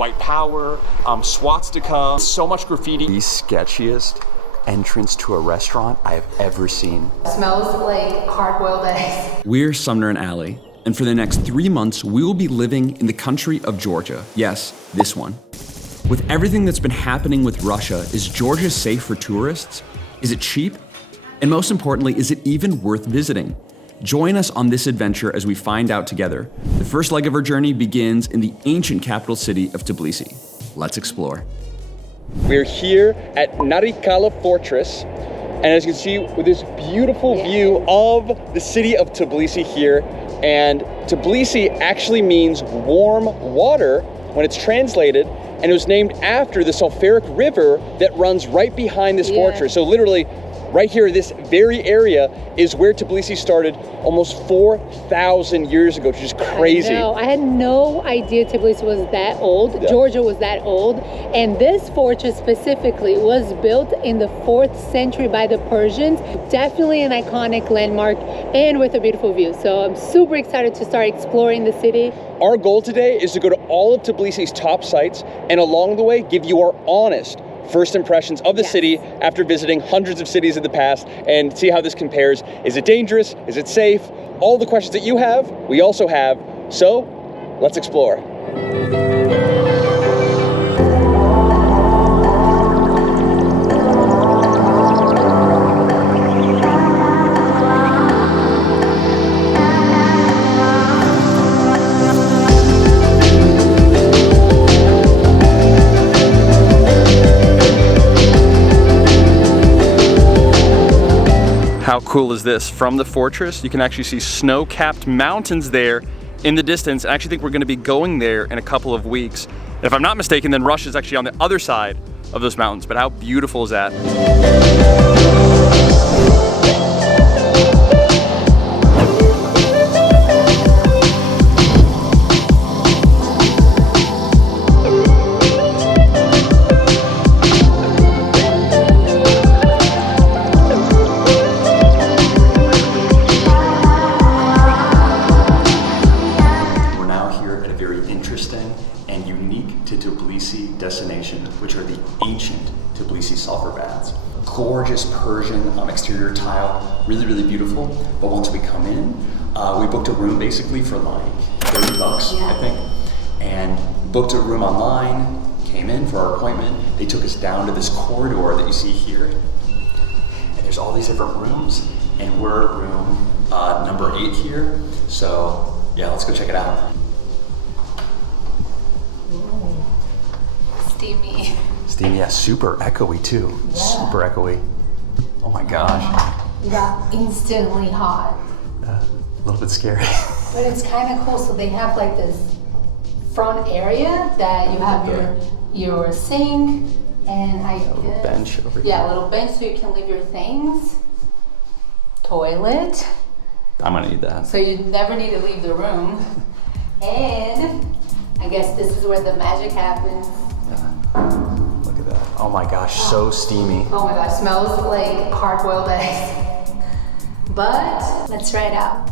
white power, swastika, so much graffiti. The sketchiest entrance to a restaurant I have ever seen. Smells like hard-boiled eggs. We're Sumner and Allie, and for the next 3 months, we will be living in the country of Georgia. Yes, this one. With everything that's been happening with Russia, is Georgia safe for tourists? Is it cheap? And most importantly, is it even worth visiting? Join us on this adventure as we find out together. The first leg of our journey begins in the ancient capital city of Tbilisi. Let's explore. We're here at Narikala Fortress, and as you can see, with this beautiful view of the city of Tbilisi here. And Tbilisi actually means warm water when it's translated, and it was named after the sulfuric river that runs right behind this fortress. So literally, right here, this very area is where Tbilisi started almost 4,000 years ago, which is crazy. I had no idea Tbilisi was that old. Yeah. Georgia was that old. And this fortress specifically was built in the 4th century by the Persians. Definitely an iconic landmark and with a beautiful view. So I'm super excited to start exploring the city. Our goal today is to go to all of Tbilisi's top sites and along the way, give you our honest first impressions of the city after visiting hundreds of cities in the past and see how this compares. Is it dangerous? Is it safe? All the questions that you have, we also have. So let's explore. How cool is this? From the fortress, you can actually see snow-capped mountains there in the distance. I actually think we're gonna be going there in a couple of weeks. And if I'm not mistaken, then Russia's actually on the other side of those mountains, but how beautiful is that? Destination, which are the ancient Tbilisi sulfur baths. Gorgeous Persian exterior tile, really, really beautiful. But once we come in, we booked a room basically for like 30 bucks, I think. And booked a room online, came in for our appointment. They took us down to this corridor that you see here. And there's all these different rooms, and we're at room number 8 here. So yeah, let's go check it out. Steamy. Steamy, yeah, super echoey too. Yeah. Super echoey. Oh my gosh. You got instantly hot. A little bit scary. But it's kind of cool. So they have like this front area that you have your sink and a little bench over here. Yeah, a little bench so you can leave your things. Toilet. I'm gonna need that. So you never need to leave the room. And I guess this is where the magic happens. Look at that. Oh my gosh, so steamy. Oh my gosh, smells like hard-boiled eggs. But let's try it out.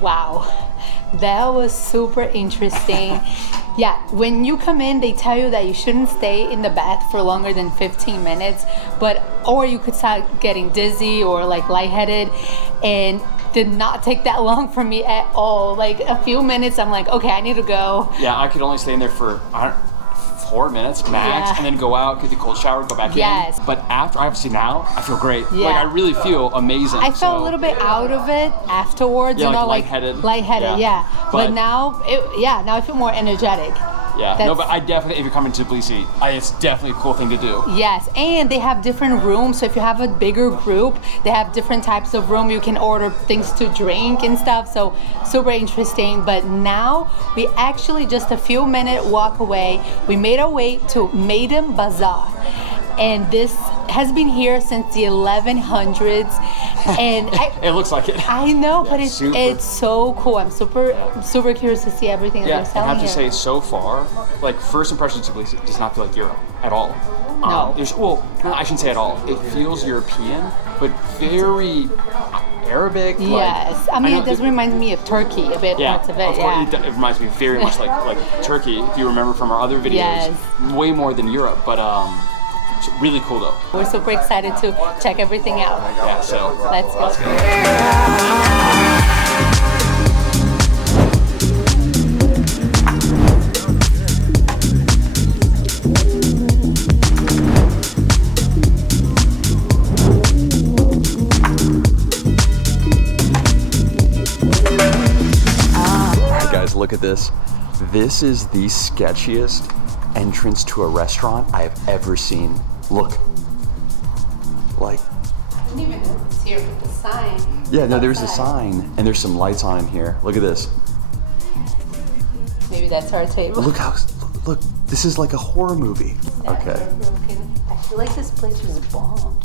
Wow. That was super interesting. Yeah, when you come in, they tell you that you shouldn't stay in the bath for longer than 15 minutes, or you could start getting dizzy or like lightheaded, and did not take that long for me at all. Like a few minutes, I'm like, okay, I need to go. Yeah, I could only stay in there for 4 minutes max, and then go out, get the cold shower, go back in. But after, obviously now, I feel great. Yeah. Like I really feel amazing. I felt a little bit out of it afterwards, yeah, you know, like lightheaded. Yeah. But now, now I feel more energetic. Yeah, no, but I definitely, if you're coming to Tbilisi, it's definitely a cool thing to do. Yes, and they have different rooms. So if you have a bigger group, they have different types of room. You can order things to drink and stuff. So super interesting. But now we actually just a few minute walk away. We made our way to Maiden Bazaar. And this has been here since the 1100s, and it looks like it. I know, Yeah, but it's so cool. I'm super curious to see everything that they're selling I have to here. say, so far, like first impressions of Tbilisi does not feel like Europe at all. No. I shouldn't say at all. It feels European, but very Arabic. Yes, I mean it does remind me of Turkey a bit. Yeah, parts of it. of course, it reminds me very much like Turkey. If you remember from our other videos, Yes. way more than Europe, but it's really cool though. We're super excited to check everything out. Yeah, so Let's go. Let's go. Look at this. This is the sketchiest entrance to a restaurant I have ever seen. Look. Like. I didn't even know it's here with the sign. Yeah, no, there's a sign and there's some lights on in here. Look at this. Maybe that's our table. Look how, look, this is like a horror movie. Okay. I feel like this place was bombed.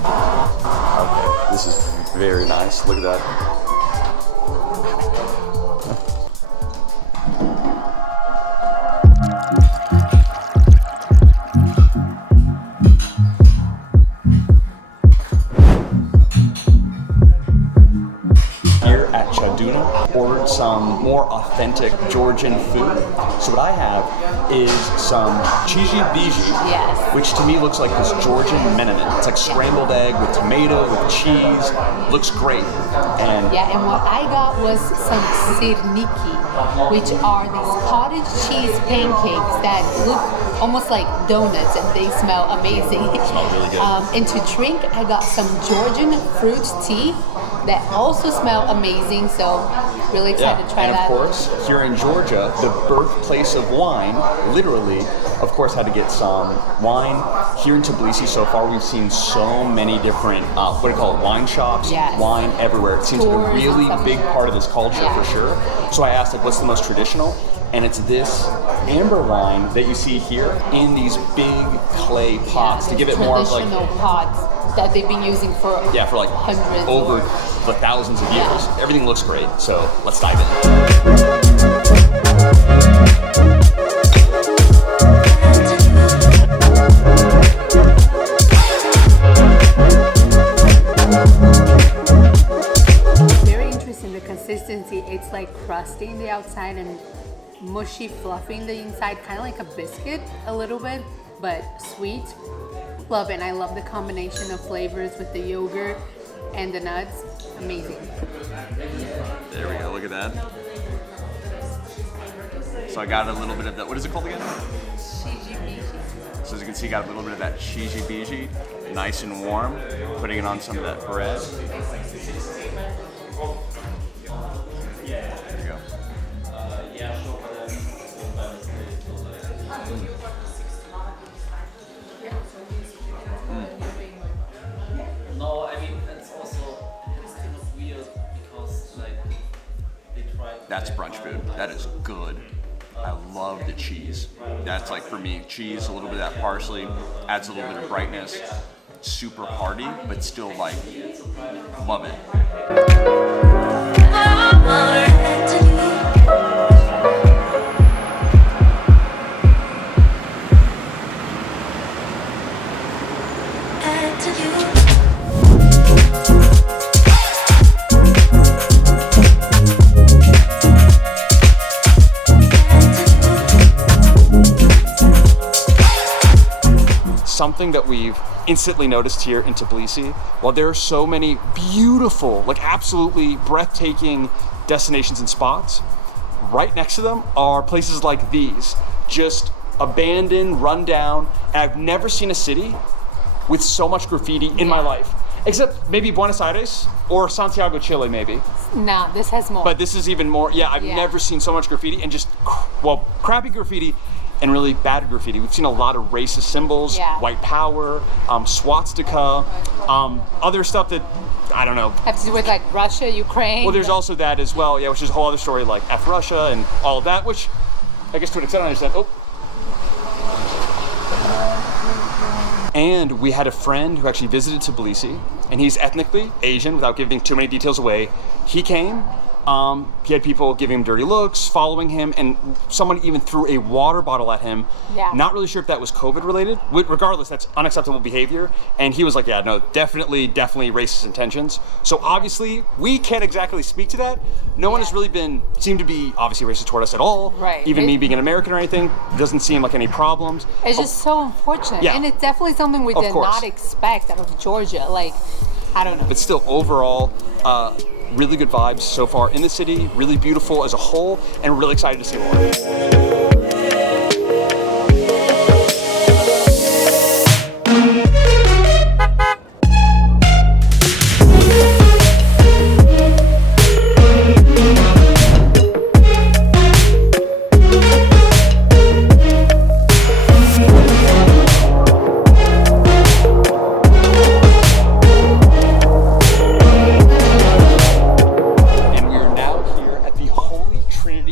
Okay, this is very nice. Look at that. Here at Chaduna, ordered some more authentic Georgian food. So what I have is some biji, Yes. which to me looks like this Georgian menemen. It's like scrambled egg with tomato, with cheese. Looks great. And Yeah, and what I got was some serenity, which are these cottage cheese pancakes that look almost like donuts and they smell amazing. They smell really good. And to drink, I got some Georgian fruit tea that also smell amazing. So really excited to try and that. of course, here in Georgia, the birthplace of wine, literally, of course, had to get some wine. Here in Tbilisi, so far, we've seen so many different, what do you call it, wine shops, Yes. wine everywhere. It seems like a Tours and really stuff. big part of this culture Yeah. for sure. So I asked, like, what's the most traditional? And it's this amber wine that you see here in these big clay pots to give it more of like, traditional pots that they've been using for for like hundreds over the thousands of years. Yeah. Everything looks great, so let's dive in. Very interesting, the consistency. It's like crusty in the outside and mushy, fluffy in the inside, kind of like a biscuit a little bit, but sweet. Love it, and I love the combination of flavors with the yogurt and the nuts. Amazing. There we go, look at that. So I got a little bit of that, what is it called again? So as you can see, got a little bit of that biji, nice and warm, putting it on some of that bread. There you go. No, I mean it's also it's kind of weird because like they try. That's brunch food, that is good. I love the cheese. That's like for me, cheese, a little bit of that parsley, adds a little bit of brightness. Super hearty, but still like, love it. Something that we've instantly noticed here in Tbilisi, while there are so many beautiful, like absolutely breathtaking destinations and spots, right next to them are places like these, just abandoned, run down, and I've never seen a city with so much graffiti in my life. Except maybe Buenos Aires or Santiago, Chile, maybe. No, this has more. But this is even more, I've Yeah. never seen so much graffiti and just, well, crappy graffiti and really bad graffiti. We've seen a lot of racist symbols, white power, swastika, other stuff that, I don't know. Have to do with like Russia, Ukraine. Well, there's also that as well, yeah, which is a whole other story, like F Russia and all of that, which I guess to an extent I understand. Oh. And we had a friend who actually visited Tbilisi, and he's ethnically Asian, without giving too many details away. He came, he had people giving him dirty looks, following him, and someone even threw a water bottle at him. Yeah. Not really sure if that was COVID related. Regardless, that's unacceptable behavior. And he was like, yeah, no, definitely racist intentions. So obviously, we can't exactly speak to that. No one has really seemed to be obviously racist toward us at all. Right. Even me being an American or anything, doesn't seem like any problems. It's just so unfortunate. Yeah. And it's definitely something we did not expect out of Georgia. Like, I don't know. But still, overall, really good vibes so far in the city, really beautiful as a whole, and we're really excited to see more.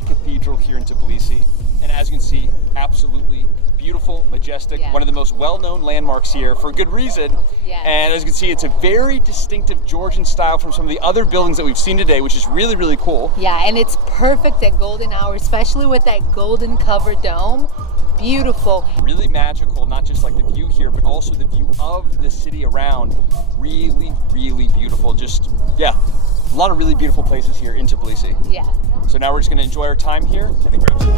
Cathedral here in Tbilisi, and as you can see, absolutely beautiful, majestic, one of the most well-known landmarks here for good reason. And as you can see, it's a very distinctive Georgian style from some of the other buildings that we've seen today, which is really, really cool. Yeah, and it's perfect at golden hour, especially with that golden covered dome. Beautiful. Really magical, not just like the view here, but also the view of the city around. Really, really beautiful. Just, yeah, a lot of really beautiful places here in Tbilisi. Yeah. So now we're just going to enjoy our time here and then grab some.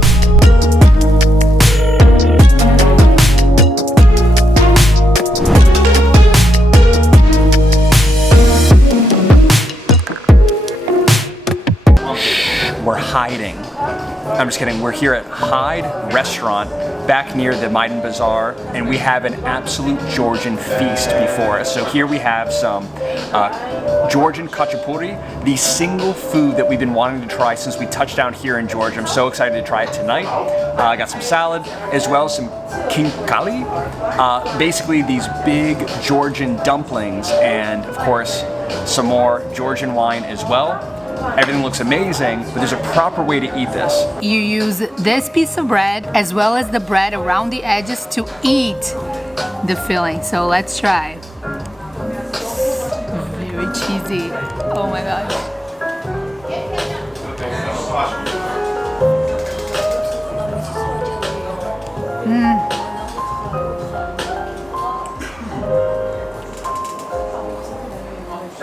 We're hiding. I'm just kidding. We're here at Hyde Restaurant back near the Maidan Bazaar, and we have an absolute Georgian feast before us. So here we have some Georgian Kachipuri, the single food that we've been wanting to try since we touched down here in Georgia. I'm so excited to try it tonight. I got some salad, as well as some Khinkali, basically these big Georgian dumplings, and of course, some more Georgian wine as well. Everything looks amazing, but there's a proper way to eat this. You use this piece of bread as well as the bread around the edges to eat the filling. So let's try. Very cheesy. Oh my gosh.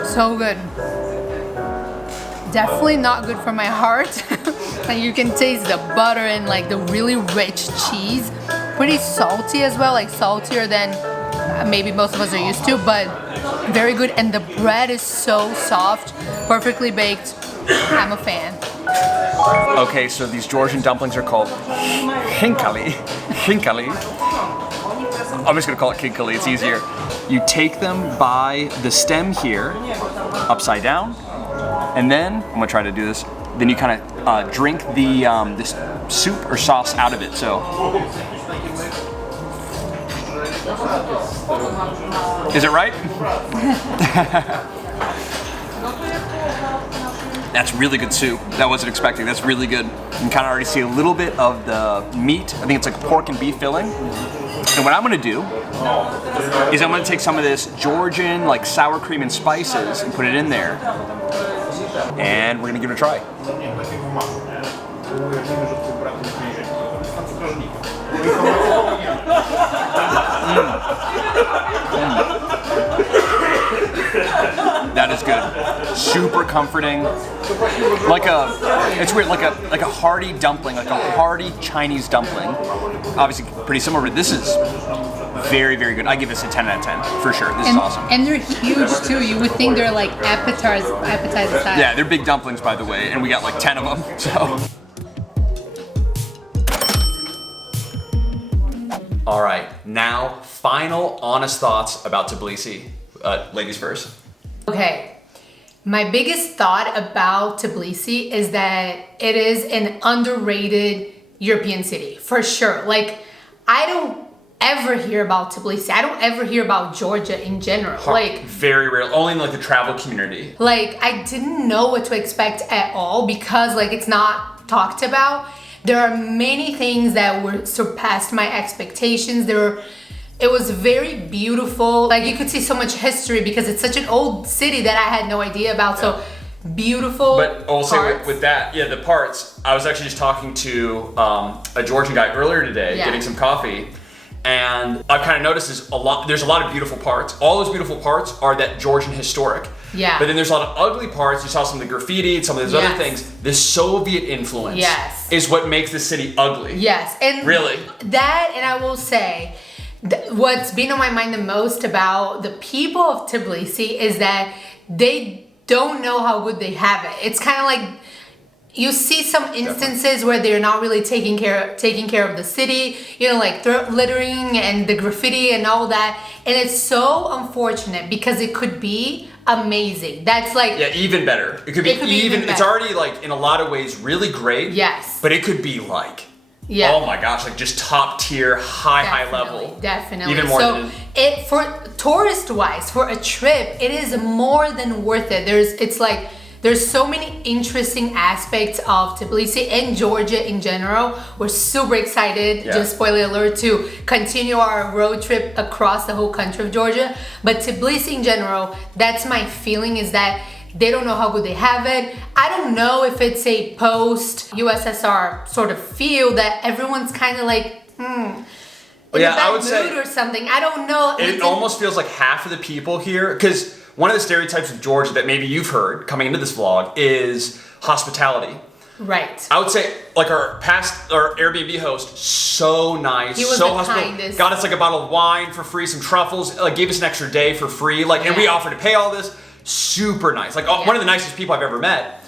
So good. Definitely not good for my heart. Like you can taste the butter and like the really rich cheese. Pretty salty as well, like saltier than maybe most of us are used to, but very good. And the bread is so soft, perfectly baked. I'm a fan. Okay, so these Georgian dumplings are called Khinkali. Khinkali. I'm just gonna call it Khinkali, it's easier. You take them by the stem here, upside down, and then, I'm gonna try to do this, then you kind of drink the this soup or sauce out of it, so. Is it right? That's really good soup. That wasn't expecting, that's really good. You can kind of already see a little bit of the meat. I think it's like pork and beef filling. And what I'm gonna do is I'm gonna take some of this Georgian like sour cream and spices and put it in there. And we're gonna give it a try. That is good. Super comforting. It's weird, like a hearty dumpling, like a hearty Chinese dumpling. Obviously pretty similar, but this is very, very good. I give this a 10 out of 10, for sure. This is awesome. And they're huge too. You would think they're like appetizer size. Yeah, they're big dumplings, by the way, and we got like 10 of them, so. All right, now final honest thoughts about Tbilisi. Ladies first. Okay, my biggest thought about Tbilisi is that it is an underrated European city, for sure. Like, I don't ever hear about Tbilisi. I don't ever hear about Georgia in general. Like, very rare, only in like the travel community. Like, I didn't know what to expect at all because like it's not talked about. There are many things that were surpassed my expectations. It was very beautiful. Like, you could see so much history because it's such an old city that I had no idea about. So beautiful. But I'll say with that, the parts, I was actually just talking to a Georgian guy earlier today, getting some coffee. And I've kind of noticed there's a lot of beautiful parts. All those beautiful parts are that Georgian historic. Yeah. But then there's a lot of ugly parts. You saw some of the graffiti, some of those other things. The Soviet influence is what makes the city ugly. Yes. And really. That, and I will say, what's been on my mind the most about the people of Tbilisi is that they don't know how good they have it. It's kind of like, you see some instances where they're not really taking care of the city, you know, like littering and the graffiti and all that. And it's so unfortunate because it could be amazing. That's like... Yeah, even better. It could be even better. It's already like in a lot of ways really great. Yes. But it could be like, oh my gosh, like just top tier, high level. Definitely. Even more than for tourist wise, for a trip, it is more than worth it. There's so many interesting aspects of Tbilisi and Georgia in general. We're super excited, just spoiler alert, to continue our road trip across the whole country of Georgia. But Tbilisi in general, that's my feeling, is that they don't know how good they have it. I don't know if it's a post-USSR sort of feel that everyone's kind of like, in a bad mood or something. I don't know. It almost feels like half of the people here, because one of the stereotypes of Georgia that maybe you've heard coming into this vlog is hospitality. Right. I would say, like our Airbnb host, so nice, he was so the hospitable. kindest. Got us like a bottle of wine for free, some truffles, like gave us an extra day for free, and we offered to pay all this. Super nice, one of the nicest people I've ever met.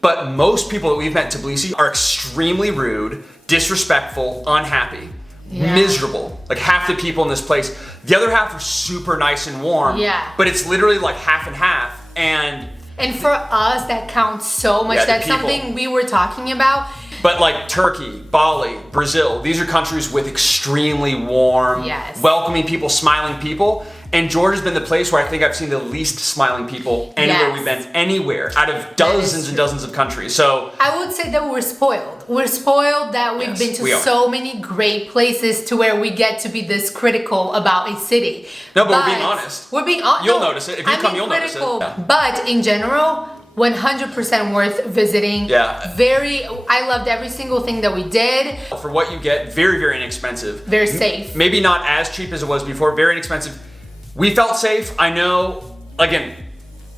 But most people that we've met in Tbilisi are extremely rude, disrespectful, unhappy. Miserable. Like half the people in this place. The other half are super nice and warm. Yeah. But it's literally like half and half. And for us, that counts so much. That's something we were talking about. But like Turkey, Bali, Brazil, these are countries with extremely warm, welcoming people, smiling people. And Georgia's been the place where I think I've seen the least smiling people anywhere we've been, anywhere, out of dozens and dozens of countries. So I would say that we're spoiled. We're spoiled that we've been to so many great places to where we get to be this critical about a city. No, but we're being honest. We're being honest. You'll notice it. If you come, you'll notice it. Yeah. But in general, 100% worth visiting. I loved every single thing that we did. For what you get, very, very inexpensive. Very safe. Maybe not as cheap as it was before, very inexpensive. We felt safe. I know, again,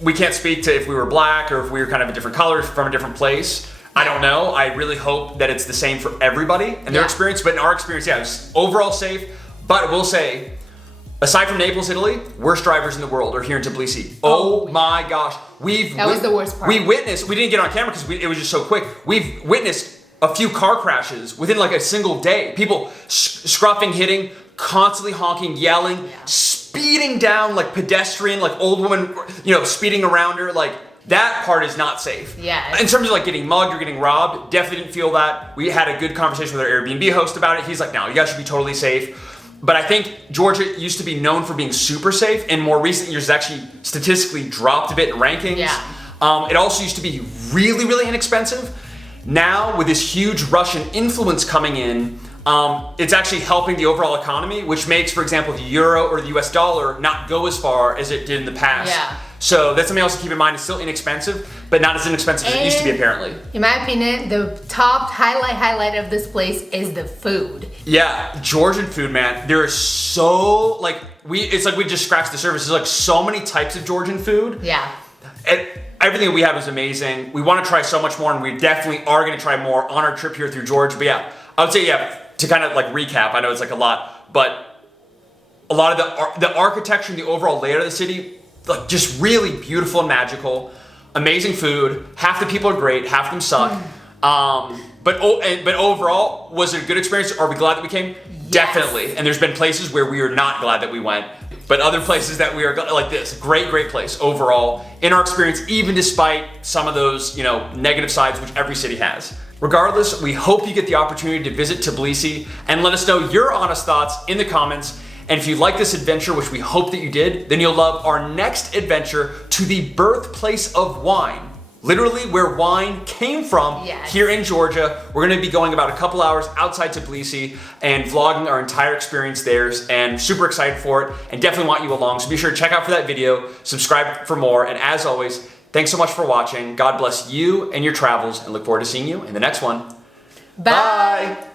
we can't speak to if we were black or if we were kind of a different color from a different place. I don't know. I really hope that it's the same for everybody and their experience. But in our experience, it was overall safe. But I will say, aside from Naples, Italy, worst drivers in the world are here in Tbilisi. Oh my gosh. That was the worst part. We didn't get on camera because it was just so quick. We've witnessed a few car crashes within like a single day. People scruffing, hitting, constantly honking, yelling, speeding down like pedestrian, like old woman, speeding around her. Like that part is not safe. Yeah. In terms of like getting mugged or getting robbed, definitely didn't feel that. We had a good conversation with our Airbnb host about it. He's like, no, you guys should be totally safe. But I think Georgia used to be known for being super safe. In more recent years, it's actually statistically dropped a bit in rankings. Yeah. It also used to be really, really inexpensive. Now, with this huge Russian influence coming in, it's actually helping the overall economy, which makes, for example, the euro or the US dollar not go as far as it did in the past. Yeah. So that's something else to keep in mind. It's still inexpensive, but not as inexpensive as it used to be, apparently. In my opinion, the top highlight of this place is the food. Yeah, Georgian food, man. There is so, it's like we just scratched the surface. There's like so many types of Georgian food. Yeah. Everything we have is amazing. We want to try so much more, and we definitely are going to try more on our trip here through Georgia. But yeah, I would say, to kind of like recap, I know it's like a lot, but a lot of the architecture and the overall layout of the city, like just really beautiful and magical. Amazing food. Half the people are great, half of them suck. But overall, was it a good experience? Are we glad that we came? Yes. Definitely. And there's been places where we are not glad that we went, but other places that we are like this. Great place overall in our experience, even despite some of those negative sides which every city has. Regardless, we hope you get the opportunity to visit Tbilisi and let us know your honest thoughts in the comments. And if you like this adventure, which we hope that you did, then you'll love our next adventure to the birthplace of wine. Literally where wine came from here in Georgia. We're gonna be going about a couple hours outside Tbilisi and vlogging our entire experience there, and super excited for it and definitely want you along. So be sure to check out for that video, subscribe for more, and as always, thanks so much for watching. God bless you and your travels, and look forward to seeing you in the next one. Bye.